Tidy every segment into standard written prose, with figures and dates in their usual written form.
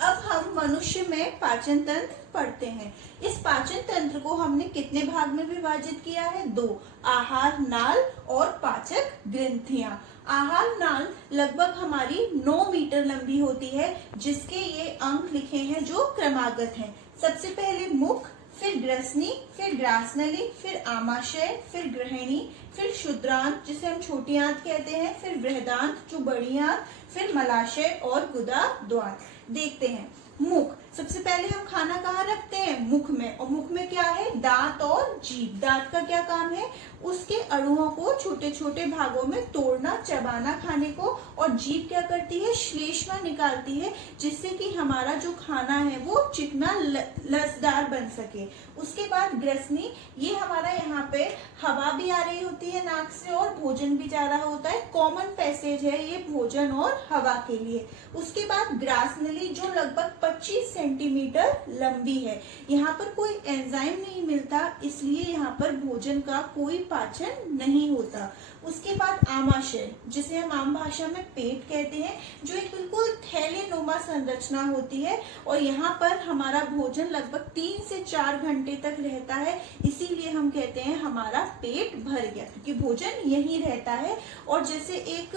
अब हम मनुष्य में पाचन तंत्र पढ़ते हैं। इस पाचन तंत्र को हमने कितने भाग में विभाजित किया है? 2, आहार नाल और पाचक ग्रंथियां। आहार नाल लगभग हमारी 9 मीटर लंबी होती है, जिसके ये अंग लिखे हैं जो क्रमागत हैं। सबसे पहले मुख, फिर ग्रसनी, फिर ग्रासनली, फिर आमाशय, फिर ग्रहणी, फिर क्षुद्रांत जिसे हम छोटी आंत कहते हैं, फिर बृहदांत जो बड़ी आंत, फिर मलाशय और गुदा द्वार। देखते हैं। मुख, सबसे पहले हम खाना कहाँ रखते हैं? मुख में। और मुख में क्या है? दांत और जीभ। दांत का क्या काम है? उसके अणुओं को छोटे छोटे भागों में तोड़ना, चबाना खाने को। और जीभ क्या करती है? श्लेष्मा निकालती है, जिससे कि हमारा जो खाना है वो चिकना लसदार बन सके। उसके बाद ग्रसनी, ये हमारा यहाँ पे हवा भी आ रही होती है नाक से और भोजन भी जा रहा होता है। कॉमन पैसेज है ये भोजन और हवा के लिए। उसके बाद ग्रासनली जो लगभग 25 सेंटीमीटर लंबी है। यहाँ पर कोई एंजाइम नहीं मिलता, इसलिए यहाँ पर भोजन का कोई पाचन नहीं होता। उसके बाद आमाशय, जिसे हम आम भाषा में पेट कहते हैं, जो एक बिल्कुल थैलेनुमा संरचना होती है। और यहाँ पर हमारा भोजन लगभग 3 से 4 घंटे तक रहता है, इसीलिए हम कहते हैं हमारा पेट भर गया, क्योंकि भोजन यहीं रहता है। और जैसे एक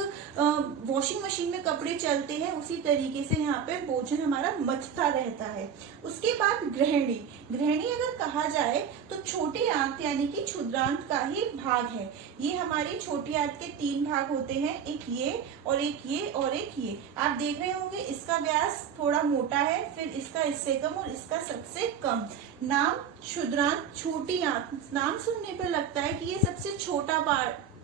वॉशिंग मशीन में कपड़े चलते हैं, उसी तरीके से यहाँ पे भोजन हमारा मथता रहता है। उसके बाद ग्रहणी। ग्रहणी अगर कहा जाए तो छोटी आंत यानी कि क्षुद्रांत का ही भाग है। ये हमारी छोटी आंत के 3 भाग होते हैं, एक ये और एक ये और एक ये। आप देख रहे होंगे इसका व्यास थोड़ा मोटा है, फिर इसका इससे कम और इसका सबसे कम। नाम क्षुद्रांत, छोटी आंत। नाम सुनने पर लगता है कि ये सबसे छोटा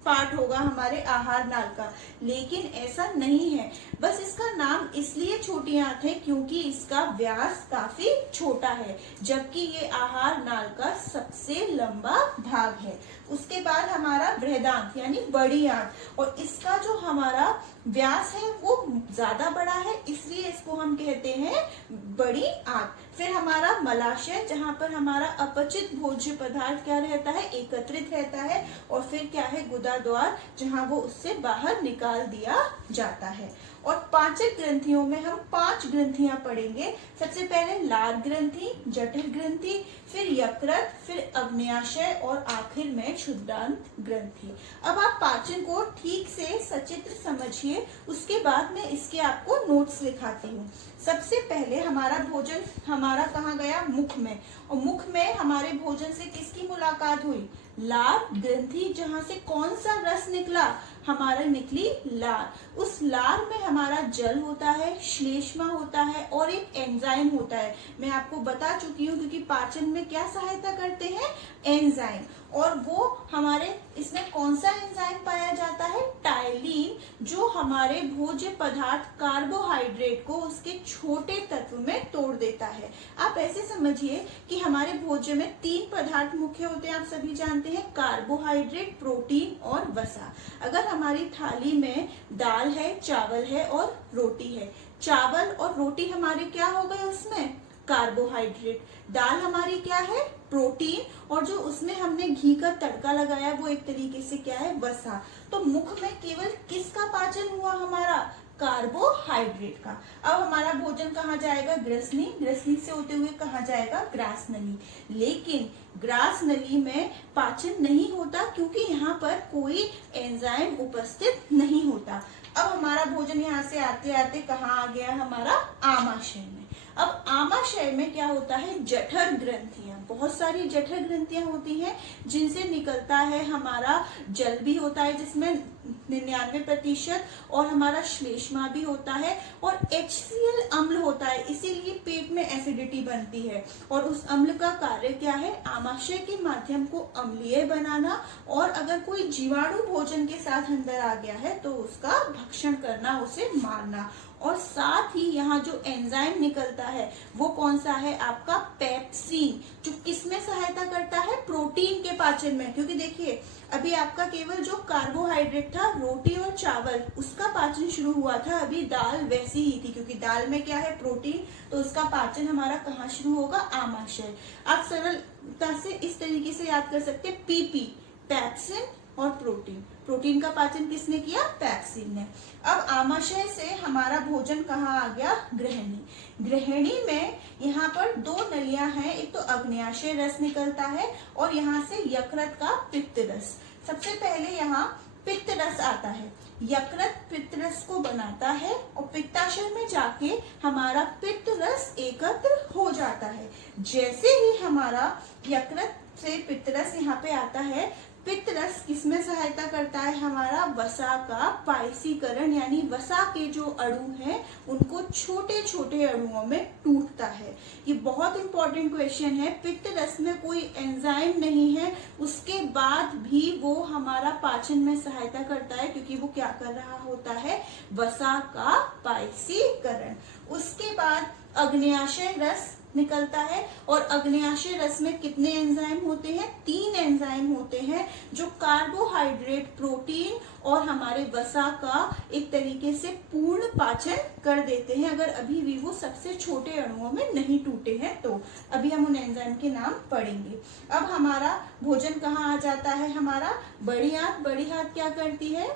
पार्ट होगा हमारे आहार नाल का, लेकिन ऐसा नहीं है। बस इसका नाम इसलिए छोटी आंत है क्योंकि इसका व्यास काफी छोटा है, जबकि ये आहार नाल का सबसे लंबा भाग है। उसके बाद हमारा बृहदांत यानी बड़ी आंत, और इसका जो हमारा व्यास है वो ज्यादा बड़ा है, इसलिए इसको हम कहते हैं बड़ी आंत। फिर हमारा मलाशय, जहाँ पर हमारा अपचित भोज्य पदार्थ क्या रहता है? एकत्रित रहता है। और फिर क्या है? गुदा द्वार, जहाँ वो उससे बाहर निकाल दिया जाता है। और पाचक ग्रंथियों में हम 5 ग्रंथियां पढ़ेंगे। सबसे पहले लार ग्रंथि, जठर ग्रंथि, फिर यकृत, फिर अग्न्याशय और आखिर में क्षुद्रांत ग्रंथि। अब आप पाचन को ठीक से सचित्र समझिए, उसके बाद मैं इसके आपको नोट्स लिखाती हूँ। सबसे पहले हमारा भोजन हमारा कहाँ गया? मुख में। और मुख में हमारे भोजन से किसकी मुलाकात हुई? लार ग्रंथि, जहाँ से कौन सा रस निकला? हमारा निकली लार। उस लार में हमारा जल होता है, श्लेष्मा होता है और एक एंजाइम होता है। मैं आपको बता चुकी हूँ, क्योंकि पाचन में क्या सहायता करते हैं? एंजाइम। और वो हमारे इसमें कौन सा एंजाइम पाया जाता है? टाइलिन, जो हमारे भोज्य पदार्थ कार्बोहाइड्रेट को उसके छोटे तत्व में तोड़ देता है। आप ऐसे समझिए कि हमारे भोज्य में 3 पदार्थ मुख्य होते हैं, आप सभी जानते हैं, कार्बोहाइड्रेट, प्रोटीन और वसा। अगर हमारी थाली में दाल है, चावल है और रोटी है, चावल और रोटी हमारे क्या हो गए? उसमें कार्बोहाइड्रेट। दाल हमारी क्या है? प्रोटीन। और जो उसमें हमने घी का तड़का लगाया वो एक तरीके से क्या है? वसा। तो मुख में केवल किसका पाचन हुआ? हमारा कार्बोहाइड्रेट का। अब हमारा भोजन कहाँ जाएगा? ग्रसनी। ग्रसनी से होते हुए कहाँ जाएगा? ग्रासनली। लेकिन ग्रासनली में पाचन नहीं होता, क्योंकि यहाँ पर कोई एंजाइम उपस्थित नहीं होता। अब हमारा भोजन यहाँ से आते आते कहाँ आ गया? हमारा आमाशय में। अब आमाशय में क्या होता है? जठर ग्रंथियां। बहुत सारी जठर ग्रंथियां होती हैं, जिनसे निकलता है हमारा जल भी होता है, जिसमें 99% और हमारा श्लेष्मा भी होता है और HCl अम्ल होता है, इसीलिए पेट में एसिडिटी बनती है। और उस अम्ल का कार्य क्या है? आमाशय के माध्यम को अम्लीय बनाना, और अगर कोई जीवाणु भोजन के साथ अंदर आ गया है तो उसका भक्षण करना, उसे मारना। और साथ ही यहाँ जो एंजाइम निकलता है वो कौन सा है? आपका पेप्सिन, जो किसमें सहायता करता है? प्रोटीन के पाचन में। क्योंकि देखिए अभी आपका केवल जो कार्बोहाइड्रेट था, रोटी और चावल, उसका पाचन शुरू हुआ था। अभी दाल वैसी ही थी, क्योंकि दाल में क्या है? प्रोटीन। तो उसका पाचन हमारा कहाँ शुरू होगा? आमाशय। आप सरलता से इस तरीके से याद कर सकते हैं, PP, पेप्सिन और प्रोटीन। प्रोटीन का पाचन किसने किया? पैक्सिन ने। अब आमाशय से हमारा भोजन कहाँ आ गया? ग्रहणी। ग्रहणी में यहाँ पर दो नलियां हैं, एक तो अग्न्याशय रस निकलता है और यहाँ से यकृत का पित्त रस। सबसे पहले यहाँ पित्त रस आता है, यकृत पित्त रस को बनाता है और पित्ताशय में जाके हमारा पित्त रस एकत्र हो जाता है। जैसे ही हमारा यकृत से पित्त रस यहाँ पे आता है, पित्त रस किसमें सहायता करता है? हमारा वसा का पायसीकरण, यानी वसा के जो अणु हैं उनको छोटे छोटे अणुओं में टूटता है। ये बहुत इंपॉर्टेंट क्वेश्चन है। पित्त रस में कोई एंजाइम नहीं है, उसके बाद भी वो हमारा पाचन में सहायता करता है, क्योंकि वो क्या कर रहा होता है? वसा का पायसीकरण। उसके बाद अग्न्याशय रस निकलता है और अग्न्याशय रस में कितने एंजाइम होते हैं? 3 एंजाइम होते हैं जो कार्बोहाइड्रेट, प्रोटीन और हमारे वसा का एक तरीके से पूर्ण पाचन कर देते हैं, अगर अभी भी वो सबसे छोटे अणुओं में नहीं टूटे हैं तो। अभी हम उन एंजाइम के नाम पढ़ेंगे। अब हमारा भोजन कहाँ आ जाता है? हमारा बड़ी आंत। बड़ी आंत क्या करती है?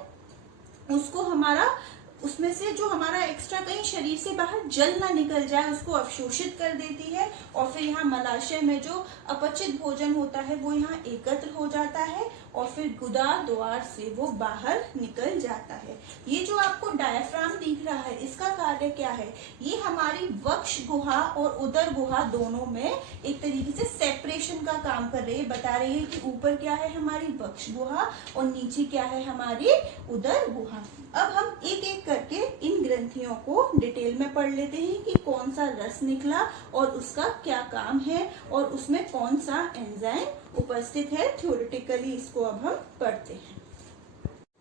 उसको हमारा उसमें से जो हमारा एक्स्ट्रा कहीं शरीर से बाहर जल ना निकल जाए उसको अवशोषित कर देती है और फिर यहाँ मलाशय में जो अपचित भोजन होता है वो यहाँ एकत्र हो जाता है और फिर गुदा द्वार से वो बाहर निकल जाता है। ये जो आपको डायफ्राम दिख रहा है, इसका कार्य क्या है? ये हमारी वक्ष गुहा और उदर गुहा दोनों में एक तरीके से सेपरेशन का काम कर रही है। बता रही है कि ऊपर क्या है? हमारी वक्ष गुहा और नीचे क्या है? हमारी उदर गुहा। अब हम एक एक करके इन ग्रंथियों को डिटेल में पढ़ लेते हैं कि कौन सा रस निकला और उसका क्या काम है और उसमें कौन सा एंजाइम उपस्थित है। थ्योरेटिकली इसको अब हम पढ़ते हैं।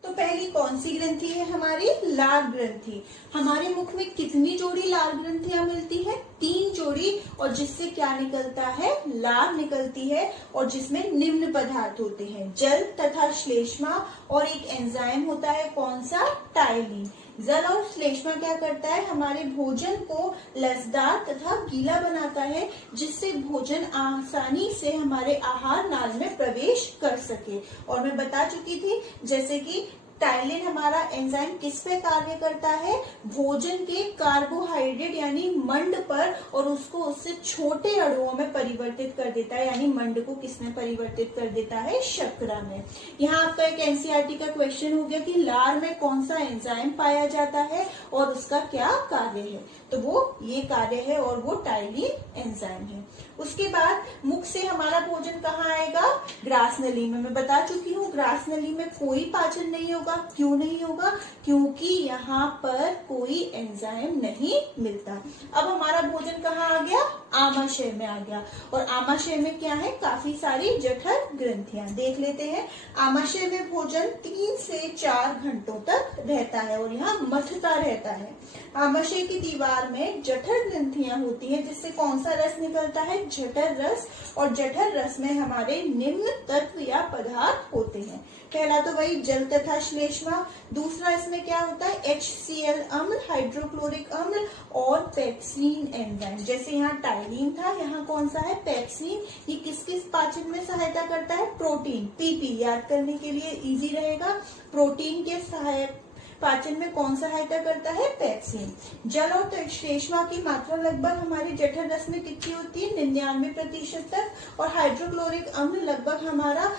तो पहली कौन सी ग्रंथि है? हमारी लार ग्रंथि। हमारे मुख में कितनी जोड़ी लार ग्रंथियां मिलती है? 3 जोड़ी, और जिससे क्या निकलता है? लार निकलती है और जिसमें निम्न पदार्थ होते हैं, जल तथा श्लेष्मा और एक एंजाइम होता है, कौन सा? टाइलिन। जल और श्लेष्मा क्या करता है? हमारे भोजन को लसदार तथा गीला बनाता है, जिससे भोजन आसानी से हमारे आहार नाल में प्रवेश कर सके। और मैं बता चुकी थी जैसे कि टाइलिन हमारा एंजाइम किस पे कार्य करता है? भोजन के कार्बोहाइड्रेट यानी मंड पर, और उसको उससे छोटे अणुओं में परिवर्तित कर देता है, यानी मंड को किसमें परिवर्तित कर देता है? शर्करा में। यहाँ आपका एक एनसीईआरटी का क्वेश्चन हो गया कि लार में कौन सा एंजाइम पाया जाता है और उसका क्या कार्य है? तो वो ये कार्य है और वो टाइलिन एंजाइम है। उसके बाद मुख से हमारा भोजन कहाँ आएगा? ग्रास नली में। मैं बता चुकी हूँ ग्रास नली में कोई पाचन नहीं होगा। क्यों नहीं होगा? क्योंकि यहाँ पर कोई एंजाइम नहीं मिलता। अब हमारा भोजन कहाँ आ गया? आमाशय में आ गया। और आमाशय में क्या है? काफी सारी जठर ग्रंथियां। देख लेते हैं। आमाशय में भोजन 3 से 4 घंटों तक रहता है और यहाँ मथता रहता है। आमाशय की दीवार में जठर ग्रंथियां होती हैं, जिससे कौन सा रस निकलता है? जठर रस। और जठर रस में हमारे निम्न तत्व या पदार्थ होते हैं। पहला तो वही जल तथा श्लेष्मा। दूसरा इसमें क्या होता है? HCl अम्ल, हाइड्रोक्लोरिक अम्ल और पेप्सिन एंजाइम। जैसे यहाँ टाइलिन था, यहाँ कौन सा है? पेप्सिन। ये किस किस पाचन में सहायता करता है? प्रोटीन। PP याद करने के लिए इजी रहेगा। प्रोटीन के सहायक पाचन में कौन सहायता करता है? पेप्सिन। जल और श्लेष्मा की मात्रा लगभग हमारे जठर रस में कितनी होती है? 99% तक। और हाइड्रोक्लोरिक अम्ल लगभग हमारा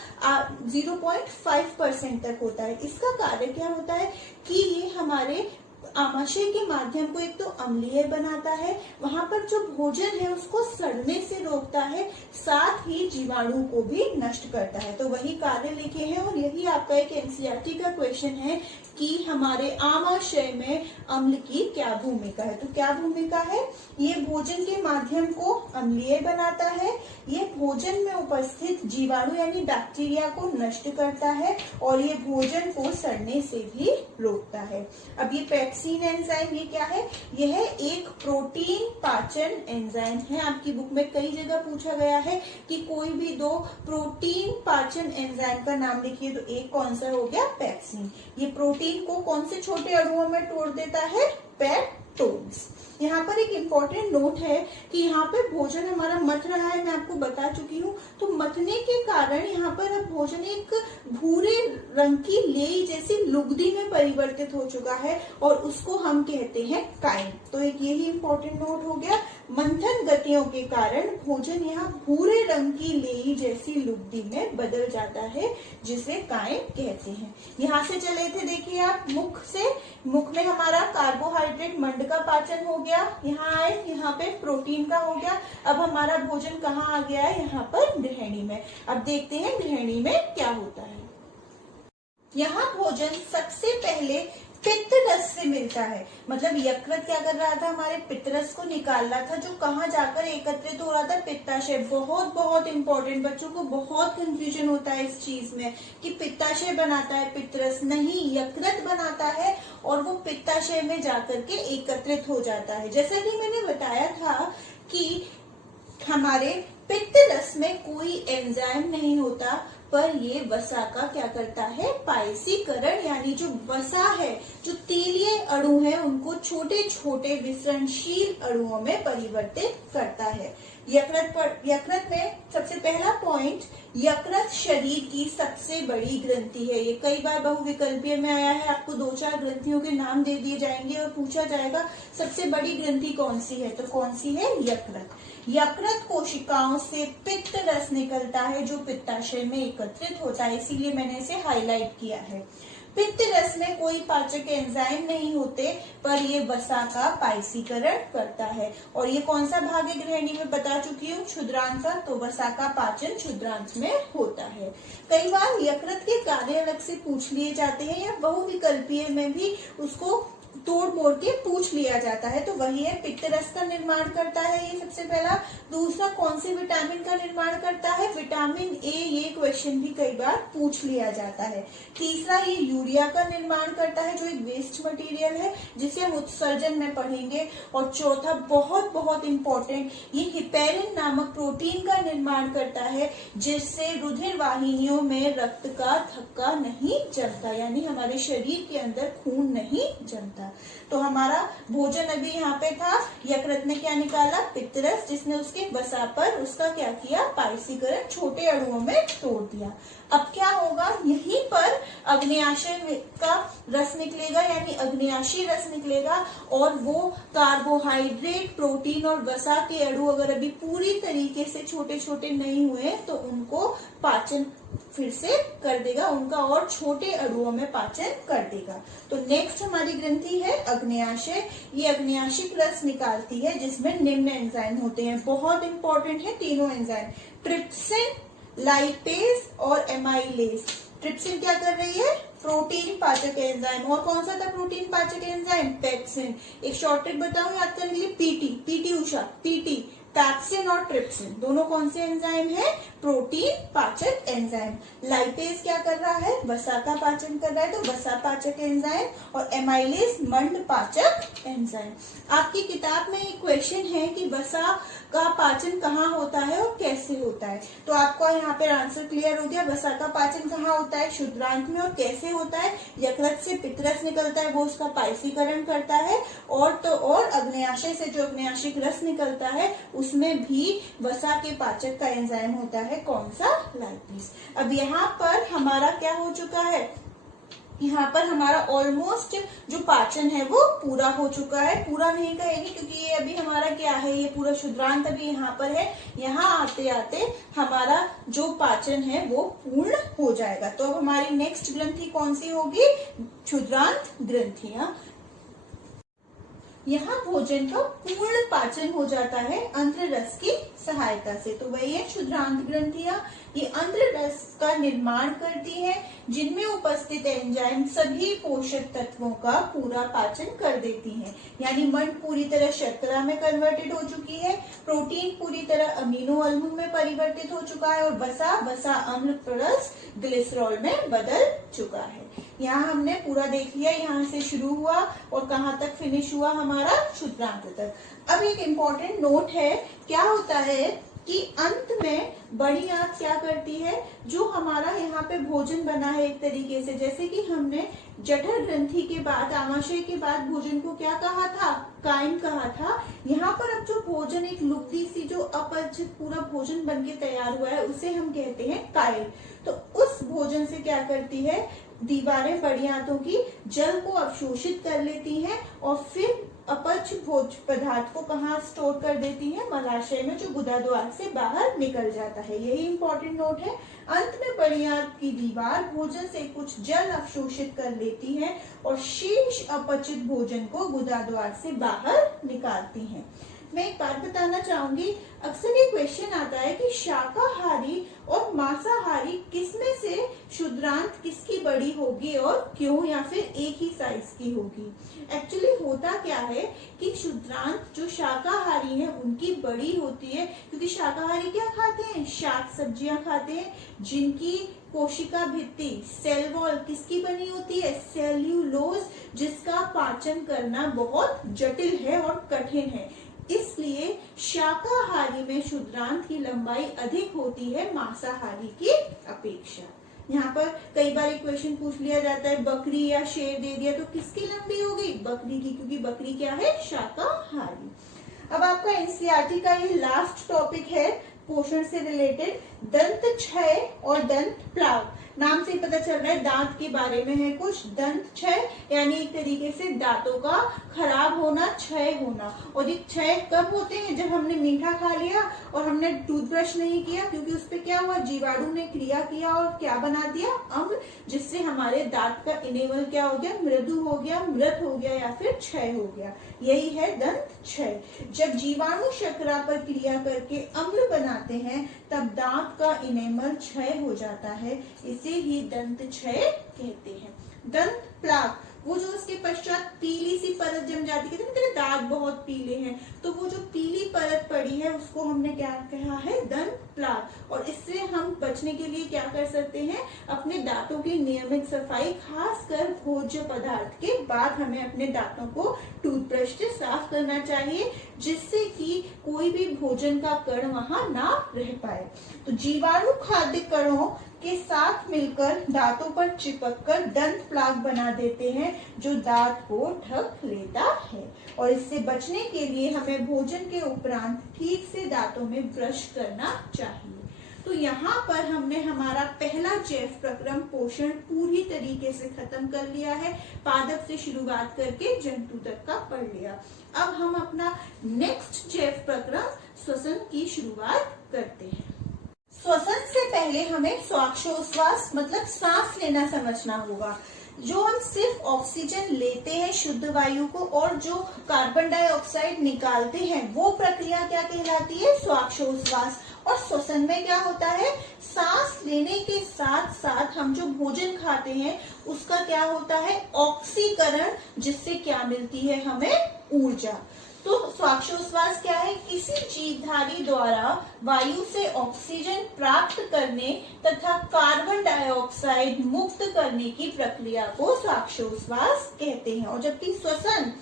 0.5% तक होता है। इसका कार्य क्या होता है कि ये हमारे आमाशय के माध्यम को एक तो अम्लीय बनाता है, वहां पर जो भोजन है उसको सड़ने से रोकता है, साथ ही जीवाणु को भी नष्ट करता है। तो वही कार्य लिखे हैं और यही आपका एक एनसीईआरटी का क्वेश्चन है कि हमारे आमाशय में अम्ल की क्या भूमिका है। तो क्या भूमिका है? ये भोजन के माध्यम को अम्लीय बनाता है, ये भोजन में उपस्थित जीवाणु यानी बैक्टीरिया को नष्ट करता है और ये भोजन को सड़ने से भी रोकता है। अब ये पेप्सिन एंजाइम ये क्या है? यह एक प्रोटीन पाचन एंजाइम है। आपकी बुक में कई जगह पूछा गया है कि कोई भी 2 प्रोटीन पाचन एंजाइम का नाम लिखिए, तो एक कौन सा हो गया? पेप्सिन। ये प्रोटीन को कौन से छोटे अणुओं में तोड़ देता है? पेप्टोन्स। यहाँ पर एक इम्पोर्टेंट नोट है कि यहाँ पे भोजन हमारा मथ रहा है, मैं आपको बता चुकी हूँ। तो मथने के कारण यहाँ पर अब भोजन एक भूरे रंग की लेई जैसी लुगदी में परिवर्तित हो चुका है और उसको हम कहते हैं काइम। तो एक यही इम्पोर्टेंट नोट हो गया। मंथन गतियों के कारण भोजन यहाँ भूरे रंग की लेई जैसी लुगदी में बदल जाता है, जिसे काइम कहते हैं। यहाँ से चले थे, देखिए आप, मुख से। मुख में हमारा कार्बोहाइड्रेट मंड का पाचन हो गया, यहाँ आए, यहाँ पे प्रोटीन का हो गया। अब हमारा भोजन कहाँ आ गया है, यहाँ पर गृहिणी में। अब देखते हैं गृहिणी में क्या होता है। यहाँ भोजन सबसे पहले पित्त रस से मिलता है। मतलब यकृत क्या कर रहा था, हमारे पित्त रस को निकाल रहा था, जो कहाँ जाकर एकत्रित हो रहा था, पित्ताशय। बहुत बहुत इंपॉर्टेंट, बच्चों को बहुत कंफ्यूजन होता है इस चीज में कि पित्ताशय बनाता है पित्त रस, नहीं, यकृत बनाता है और वो पित्ताशय में जाकर के एकत्रित हो जाता है। जैसा कि मैंने बताया था कि हमारे पित्त रस में कोई एंजाइम नहीं होता, पर ये वसा का क्या करता है, पायसीकरण, यानी जो वसा है, जो तेलीय अणु है, उनको छोटे विसरणशील अणुओं में परिवर्तित करता है। यकृत में सबसे पहला पॉइंट, यकृत शरीर की सबसे बड़ी ग्रंथि है। ये कई बार बहुविकल्पीय में आया है, आपको 2-4 ग्रंथियों के नाम दे दिए जाएंगे और पूछा जाएगा सबसे बड़ी ग्रंथि कौन सी है, तो कौन सी है, यकृत। यकृत कोशिकाओं से पित्त रस निकलता है जो पित्ताशय में एकत्रित होता है, इसीलिए मैंने इसे हाईलाइट किया है। पित्त रस में कोई पाचक एंजाइम नहीं होते, पर ये वसा का पायसीकरण करता है। और ये कौन सा भाग है गृहिणी में, बता चुकी हूँ, क्षुद्रांत का। तो वसा का पाचन क्षुद्रांत में होता है। कई बार यकृत के कार्य अलग से पूछ लिए जाते हैं या बहुविकल्पीय में भी उसको तोड़ मोड़ के पूछ लिया जाता है। तो वही है, पित्त रस का निर्माण करता है ये सबसे पहला। दूसरा, कौन से विटामिन का निर्माण करता है, विटामिन ए, ये क्वेश्चन भी कई बार पूछ लिया जाता है। तीसरा, ये यूरिया का निर्माण करता है, जो एक वेस्ट मटेरियल है जिसे हम उत्सर्जन में पढ़ेंगे। और चौथा, बहुत बहुत इंपॉर्टेंट, ये हिपेरिन नामक प्रोटीन का निर्माण करता है, जिससे रुधिर वाहिनियों में रक्त का थक्का नहीं जमता, यानी हमारे शरीर के अंदर खून नहीं जमता। तो हमारा भोजन अभी यहाँ पे था, यकृत ने क्या निकाला, पित्त रस, जिसने उसके वसा पर उसका क्या किया, पायसीकरण, छोटे अणुओं में तोड़ दिया। अब क्या होगा, यहीं पर अग्न्याशय का रस निकलेगा, यानी अग्न्याशी रस निकलेगा, और वो कार्बोहाइड्रेट, प्रोटीन और वसा के अणु अगर अभी पूरी तरीके से छोटे छोटे नहीं हुए तो उनको पाचन फिर से कर देगा, उनका और छोटे अणुओं में पाचन कर देगा। तो नेक्स्ट हमारी ग्रंथि है अग्न्याशय। ये अग्न्याशिक रस निकालती है, जिसमें निम्न एंजाइम होते हैं, बहुत इंपॉर्टेंट है तीनों एंजाइम, ट्रिप्सिन, लाइपेज और एमाइलेज। ट्रिप्सिन क्या कर रही है, प्रोटीन पाचक एंजाइम। और कौन सा था प्रोटीन पाचक एंजाइम, पेप्सिन। एक शॉर्ट ट्रिक बताऊं याद करने के लिए, पीटी उषा, पैप्सिन और ट्रिप्सिन दोनों कौन से एंजाइम है, प्रोटीन पाचक एंजाइम। लाइपेज क्या कर रहा है, वसा का पाचन कर रहा है, तो वसा पाचक एंजाइम। और एमाइलेज मंड पाचक एंजाइम। आपकी किताब में एक क्वेश्चन है कि वसा का पाचन कहाँ होता है और कैसे होता है, तो आपको यहाँ पे आंसर क्लियर हो गया। वसा का पाचन कहाँ होता है, क्षुद्रांत में। और कैसे होता है, यकृत से पित्त रस निकलता है, वो उसका पायसीकरण करता है। और अग्न्याशय से जो अग्न्याशिक रस निकलता है, उसमें भी वसा के पाचक का एंजाइम होता है, कौन सा, लाइपेज। अब यहाँ पर हमारा क्या हो चुका है, यहाँ पर हमारा ऑलमोस्ट जो पाचन है वो पूरा हो चुका है। पूरा नहीं कहेंगे क्योंकि ये अभी हमारा क्या है, ये पूरा क्षुद्रांत अभी यहाँ पर है। यहाँ आते आते हमारा जो पाचन है वो पूर्ण हो जाएगा। तो अब हमारी नेक्स्ट ग्रंथि कौन सी होगी, क्षुद्रांत ग्रंथियां। यहाँ भोजन का पूर्ण पाचन हो जाता है अंत्र रस की सहायता से। तो वही है क्षुद्रांत ग्रंथियां। ये अंत्र रस का निर्माण करती है, जिनमें उपस्थित एंजाइम सभी पोषक तत्वों का पूरा पाचन कर देती हैं। यानी मंड पूरी तरह शर्करा में कन्वर्टेड हो चुकी है, प्रोटीन पूरी तरह अमीनो अम्ल में परिवर्तित हो चुका है, और वसा अम्ल प्लस ग्लिसरॉल में बदल चुका है। यहाँ हमने पूरा देख लिया, यहाँ से शुरू हुआ और कहाँ तक फिनिश हुआ हमारा, क्षुद्रांत तक। अब एक इम्पोर्टेंट नोट है, क्या होता है कि अंत में बड़ी आंत क्या करती है, जो हमारा यहाँ पे भोजन बना है एक तरीके से, जैसे कि हमने जठर ग्रंथि के बाद, आमाशय के बाद भोजन को क्या कहा था, कायम कहा था। यहाँ पर अब जो भोजन एक लुप्ती सी जो अपचित पूरा भोजन बन के तैयार हुआ है उसे हम कहते हैं कायल। तो उस भोजन से क्या करती है दीवारें बड़ी आंतों की जल को अवशोषित कर लेती हैं और फिर अपच भोज पदार्थ को कहाँ स्टोर कर देती है, मलाशय में, जो गुदा द्वार से बाहर निकल जाता है। यही इंपॉर्टेंट नोट है। अंत में बड़ी आंत की दीवार भोजन से कुछ जल अवशोषित कर लेती है और शेष अपचित भोजन को गुदा द्वार से बाहर निकालती है। मैं एक बात बताना चाहूंगी, अक्सर ये क्वेश्चन आता है कि शाकाहारी और मांसाहारी किसमें से क्षुद्रांत किसकी बड़ी होगी और क्यों, या फिर एक ही साइज की होगी। एक्चुअली होता क्या है कि क्षुद्रांत जो शाकाहारी हैं उनकी बड़ी होती है, क्योंकि शाकाहारी क्या खाते हैं, शाक सब्जियां खाते हैं जिनकी कोशिका भित्ति सेल वॉल किसकी बनी होती है, सेल्यूलोज, जिसका पाचन करना बहुत जटिल है और कठिन है। इसलिए शाकाहारी में क्षुद्रांत की लंबाई अधिक होती है मांसाहारी की अपेक्षा। यहाँ पर कई बार एक क्वेश्चन पूछ लिया जाता है, बकरी या शेर दे दिया तो किसकी लंबी हो गई, बकरी की, क्योंकि बकरी क्या है, शाकाहारी। अब आपका एनसीईआरटी का ये लास्ट टॉपिक है पोषण से रिलेटेड, दंत क्षय और दंत प्लाव। नाम से ही पता चल रहा है दांत के बारे में है कुछ। दंत क्षय यानी एक तरीके से दांतों का खराब होना, क्षय होना। और ये क्षय कब होते हैं, जब हमने मीठा खा लिया और हमने टूथब्रश नहीं किया, क्योंकि उस पर क्या हुआ, जीवाणु ने क्रिया किया और क्या बना दिया, अम्ल, जिससे हमारे दांत का इनेमल क्या हो गया, मृदु हो गया, मृत हो गया या फिर क्षय हो गया। यही है दंत क्षय। जब जीवाणु शर्करा पर क्रिया करके अम्ल बनाते हैं तब दांत का इनेमल क्षय हो जाता है, इसे ही दंत क्षय कहते हैं। दंत प्लाक, वो जो उसके पश्चात पीली सी परत जम जाती है, कहते हैं दांत बहुत पीले हैं, तो वो जो पीली परत पड़ी है उसको हमने क्या कहा है, दंत प्लाक। और इससे हम बचने के लिए क्या कर सकते हैं, अपने दांतों की नियमित सफाई, खासकर भोज्य पदार्थ के बाद हमें अपने दांतों को टूथब्रश से साफ करना चाहिए, जिससे कि कोई भी भोजन का कण वहां ना रह पाए। तो जीवाणु खाद्य कणों के साथ मिलकर दांतों पर चिपककर दंत प्लाक बना देते हैं, जो दांत को ढक लेता है। और इससे बचने के लिए हमें भोजन के उपरांत ठीक से दांतों में ब्रश करना चाहिए। तो यहाँ पर हमने हमारा पहला जैव प्रक्रम पोषण पूरी तरीके से खत्म कर लिया है। पादप से शुरुआत करके जंतु तक का पढ़ लिया। अब हम अपना नेक्स्ट जैव प्रक्रम श्वसन की शुरुआत करते हैं। श्वसन से पहले हमें श्वासोच्छ्वास मतलब सांस लेना समझना होगा। जो हम सिर्फ ऑक्सीजन लेते हैं शुद्ध वायु को और जो कार्बन डाइऑक्साइड निकालते हैं, वो प्रक्रिया क्या कहलाती है, श्वासोच्छ्वास। और श्वसन में क्या होता है, सांस लेने के साथ साथ हम जो भोजन खाते हैं उसका क्या होता है, ऑक्सीकरण, जिससे क्या मिलती है हमें, ऊर्जा। तो श्वासोच्छ्वास क्या है, किसी जीवधारी द्वारा वायु से ऑक्सीजन प्राप्त करने तथा कार्बन डाइऑक्साइड मुक्त करने की प्रक्रिया को श्वासोच्छ्वास कहते हैं। और जबकि श्वसन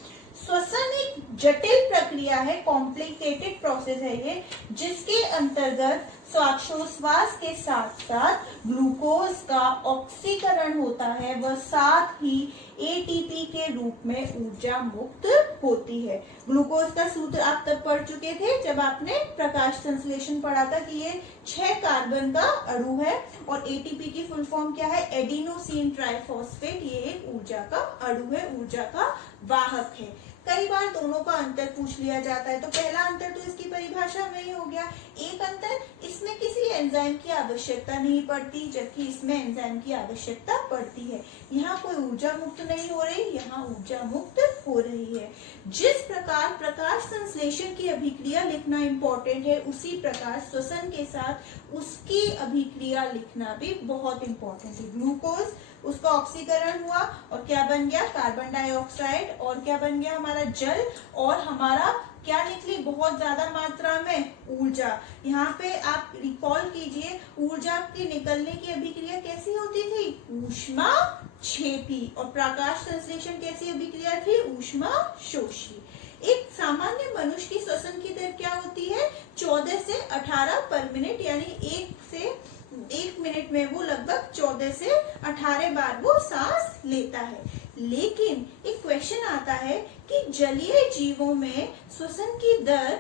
एक जटिल प्रक्रिया है, कॉम्प्लिकेटेड प्रोसेस है ये, जिसके अंतर्गत श्वासोच्छ्वास के साथ साथ ग्लूकोज का ऑक्सीकरण होता है, वह साथ ही एटीपी के रूप में ऊर्जा मुक्त होती है। ग्लूकोज का सूत्र आप तब पढ़ चुके थे जब आपने प्रकाश संश्लेषण पढ़ा था कि ये 6 कार्बन का अणु है और एटीपी की फुल फॉर्म क्या है, एडिनोसिन ट्राइफॉस्फेट। ये एक ऊर्जा का अणु है, ऊर्जा का वाहक है। कई बार दोनों का अंतर पूछ लिया जाता है, तो पहला अंतर तो इसकी परिभाषा में ही हो गया। एक अंतर, इसमें किसी एंजाइम की आवश्यकता नहीं पड़ती, जबकि इसमें एंजाइम की आवश्यकता पड़ती है। यहाँ कोई ऊर्जा मुक्त नहीं हो रही, यहाँ ऊर्जा मुक्त हो रही है। जिस प्रकार प्रकाश संश्लेषण की अभिक्रिया लिखना इम्पोर्टेंट है, उसी प्रकार श्वसन के साथ उसकी अभिक्रिया लिखना भी बहुत इम्पोर्टेंट है। ग्लूकोज, उसका ऑक्सीकरण हुआ और क्या बन गया, कार्बन डाइऑक्साइड, और क्या बन गया हमारा जल, और हमारा क्या निकली बहुत ज्यादा मात्रा में ऊर्जा। यहाँ पे आप रिकॉल कीजिए, ऊर्जा के निकलने की अभिक्रिया कैसी होती थी, ऊष्माक्षेपी, और प्रकाश संश्लेषण कैसी अभिक्रिया थी, ऊष्माशोषी। एक सामान्य मनुष्य की श्वसन की दर क्या होती है? 14 से 18 पर मिनट, यानी 1 मिनट में वो लगभग 14 से 18 बार वो सांस लेता है। लेकिन एक क्वेश्चन आता है कि जलीय जीवों में श्वसन की दर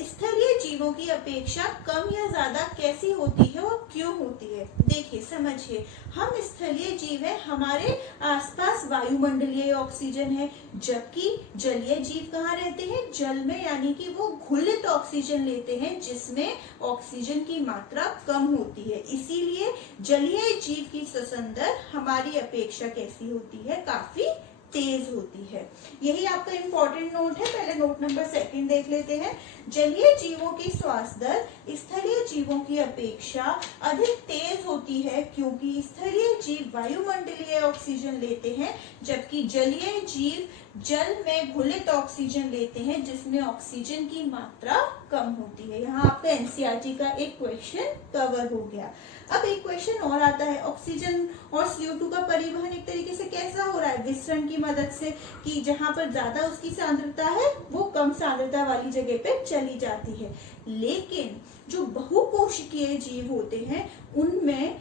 स्थलीय जीवों की अपेक्षा कम या ज्यादा कैसी होती है और क्यों होती है? देखिए, समझिए, हम स्थलीय जीव है, हमारे आसपास वायुमंडलीय ऑक्सीजन है, जबकि जलीय जीव कहाँ रहते हैं? जल में, यानी कि वो घुलित ऑक्सीजन लेते हैं जिसमें ऑक्सीजन की मात्रा कम होती है। इसीलिए जलीय जीव की श्वसन दर हमारी अपेक्षा कैसी होती है? काफी तेज होती है। यही आपका इंपॉर्टेंट नोट है। पहले नोट नंबर 2 देख लेते हैं। जलीय जीवों की श्वास दर स्थलीय जीवों की अपेक्षा अधिक तेज होती है क्योंकि स्थलीय जीव वायुमंडलीय ऑक्सीजन लेते हैं, जबकि जलीय जीव जल में घुलित ऑक्सीजन लेते हैं जिसमें ऑक्सीजन की मात्रा कम होती है। यहाँ आपका एनसीईआरटी का एक क्वेश्चन कवर हो गया। अब एक क्वेश्चन और आता है, ऑक्सीजन और CO2 का परिवहन एक तरीके से कैसा हो रहा है? विसरण की मदद से, कि जहां पर ज्यादा उसकी सांद्रता है वो कम सांद्रता वाली जगह पे चली जाती है। लेकिन जो बहुकोशिकीय जीव होते हैं उनमें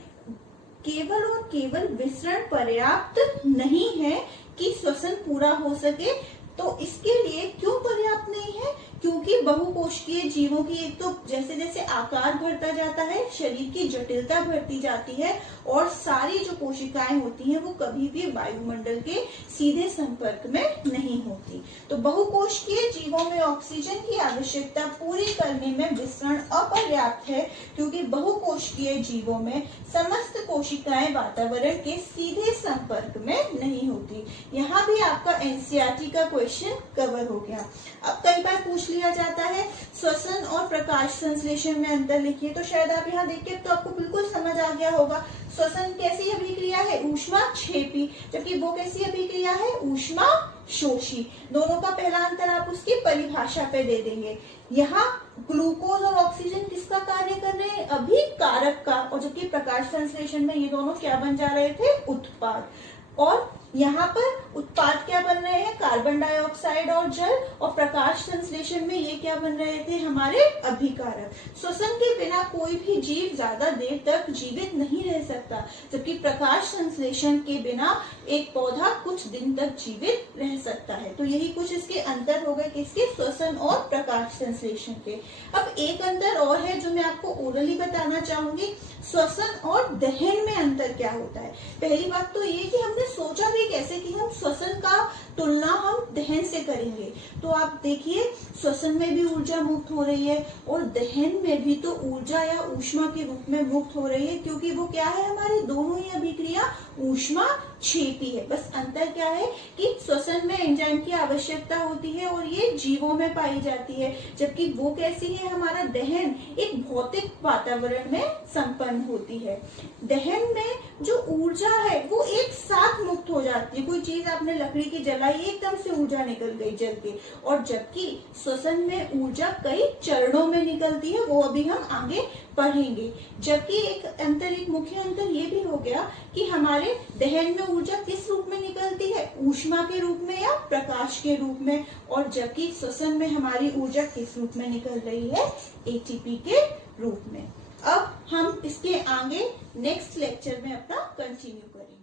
केवल और केवल विसरण पर्याप्त नहीं है कि श्वसन पूरा हो सके। तो इसके लिए क्यों पर्याप्त नहीं है? क्योंकि बहुकोशिकीय जीवों की एक तो जैसे जैसे आकार बढ़ता जाता है, शरीर की जटिलता बढ़ती जाती है और सारी जो कोशिकाएं होती हैं वो कभी भी वायुमंडल के सीधे संपर्क में नहीं होती। तो बहुकोशिकीय जीवों में ऑक्सीजन की आवश्यकता पूरी करने में विसरण अपर्याप्त है क्योंकि बहुकोशिकीय जीवों में समस्त कोशिकाएं वातावरण के सीधे संपर्क में नहीं होती। यहाँ भी आपका एनसीईआरटी का क्वेश्चन कवर हो गया। अब कई बार पूछ लिया जाता है श्वसन और प्रकाश संश्लेषण में अंतर लिखिए, तो शायद आप यहाँ देखिए तो आपको बिल्कुल समझ आ गया होगा। श्वसन कैसी अभिक्रिया है? ऊष्माक्षेपी, जबकि वो कैसी अभिक्रिया है? ऊष्मा शोषी। दोनों का पहला अंतर आप उसकी परिभाषा पे दे देंगे। यहाँ ग्लूकोज और ऑक्सीजन किसका कार्य कर रहे हैं? अभिकारक का, और जबकि प्रकाश संश्लेषण में ये दोनों क्या बन जा रहे थे? उत्पाद। और यहाँ पर उत्पाद क्या बन रहे हैं? कार्बन डाइऑक्साइड और जल। और प्रकाश संश्लेषण में ये क्या बन रहे थे? हमारे अभिकारक। श्वसन के बिना कोई भी जीव ज्यादा देर तक जीवित नहीं रह सकता, जबकि प्रकाश संश्लेषण के बिना एक पौधा कुछ दिन तक जीवित रह सकता है। तो यही कुछ इसके अंतर हो गए, किसके? श्वसन और प्रकाश संश्लेषण के। अब एक अंतर और है जो मैं आपको ओरली बताना चाहूंगी। श्वसन और दहन में अंतर क्या होता है? पहली बात तो ये कि हमने सोचा भी कैसे कि हम श्वसन का तुलना हम दहन से करेंगे। तो आप देखिए, श्वसन में भी ऊर्जा मुक्त हो रही है और दहन में भी तो ऊर्जा या ऊष्मा के रूप में मुक्त हो रही है, क्योंकि वो क्या है? हमारी दोनों ही अभिक्रिया ऊष्मा क्षेपी है। बस अंतर क्या है कि श्वसन में एंजाइम की आवश्यकता होती है और ये जीवों में पाई जाती है, जबकि वो कैसी है? हमारा दहन एक भौतिक वातावरण में संपन्न होती है। दहन में जो ऊर्जा है वो एक साथ मुक्त हो जाती है। कोई चीज आपने लकड़ी की जलाई, एकदम से ऊर्जा निकल गई जल के, और जबकि श्वसन में ऊर्जा कई चरणों में निकलती है, वो अभी हम आगे पढ़ेंगे। जबकि एक मुख्य अंतर ये भी हो गया कि हमारे दहन में ऊर्जा किस रूप में निकलती है? ऊष्मा के रूप में या प्रकाश के रूप में, और जबकि श्वसन में हमारी ऊर्जा किस रूप में निकल रही है? ATP के रूप में। अब हम इसके आगे नेक्स्ट लेक्चर में अपना कंटिन्यू करेंगे।